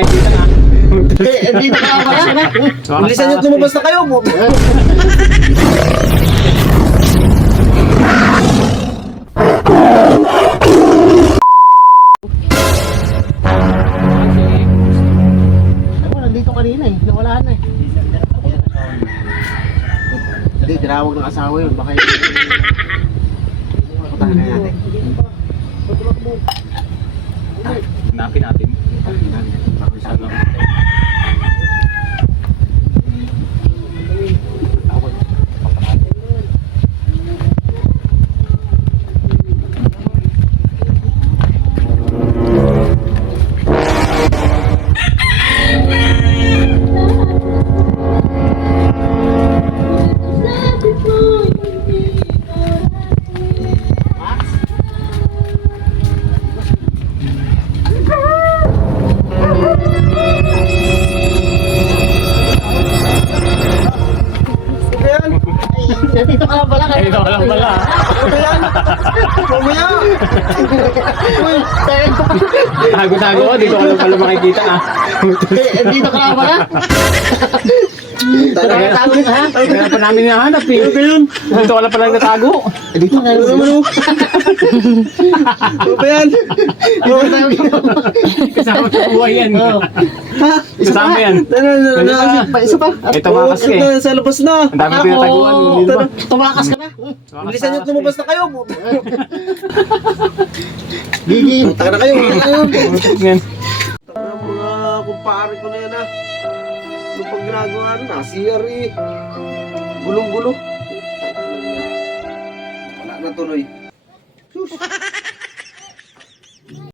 Eh, dito ka ako na. Bilisan niyo at lumabas na kayo mo. Nandito kanina eh, nawalaan na eh. Hindi, tinawag ng asawa yun, baka yun. Patahan na natin. Na natin. Dito ka lang pala. Dito ka lang pala. Ito yan. Mamaya. Uy, tayo. Tago-tago, dito ka lang pala makikita ah. Eh, eh, dito ka lang pala. Talaga tago na ha? Pa namin hinahanap eh. Ano yun? Dito wala pala nagtatago. Eh, dito na naman ano? ano ba yan? Ano Kasama sa buhay yan. Oh. Kasama yan. Isa pa. Eh, Ito makas ka eh. Sa labas na. Ang dami pinataguan. Tumakas ka na. Bilisan nyo tumabas na kayo. Gigi. Taka na kayo. Taka na kayo. Taka ah. na kayo. Taka na na kayo. Taka na kayo. Taka na na kayo pag ginagawa na, CR eh. Gulong-gulo. Wala na tuloy. Sus.